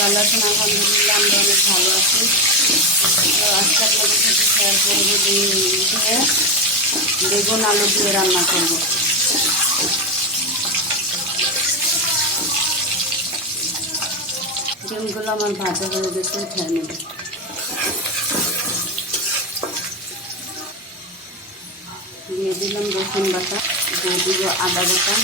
ভালো আছেন? আলহামদুলিল্লাহ আমরা অনেক ভালো আছি। তো আজকে আপনাদের সাথে শেয়ার করবো বেগুন আলু দিয়ে রান্না করব। ডিমগুলো আমার ভাজা হয়ে গেছে, খেয়ে নেব। দিয়ে দিলাম রসুন বাটা, দিয়ে দিব আদা বাটা,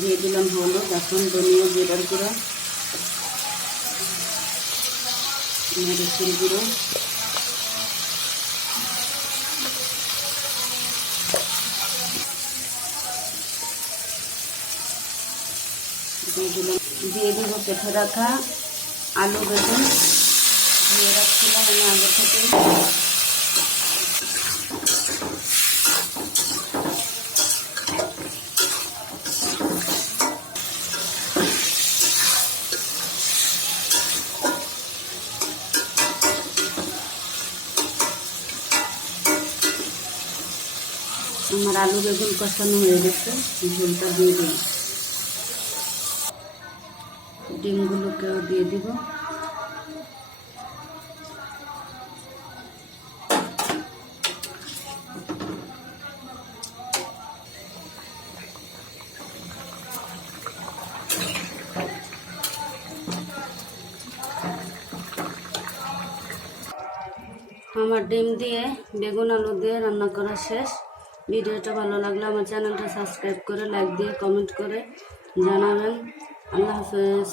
দিয়ে দিলাম হলুদ, এখন ধনিয়া জিরার গুঁড়ো, মরিচের গুঁড়ো, দিয়ে দিব কেটে রাখা আলু বেগুন দিয়ে রাখছিলাম আমি আগে থেকে। আমার আলু বেগুন কষানো হয়ে গেছে, ঝোলটা দিয়ে দিই। ডিমগুলোকেও দিয়ে দিব। আমার ডিম দিয়ে বেগুন আলু দিয়ে রান্না করা শেষ। ভিডিওটা ভালো লাগলে আমার চ্যানেলটা সাবস্ক্রাইব করে, লাইক দিয়ে, কমেন্ট করে জানাবেন। আল্লাহ হাফেজ।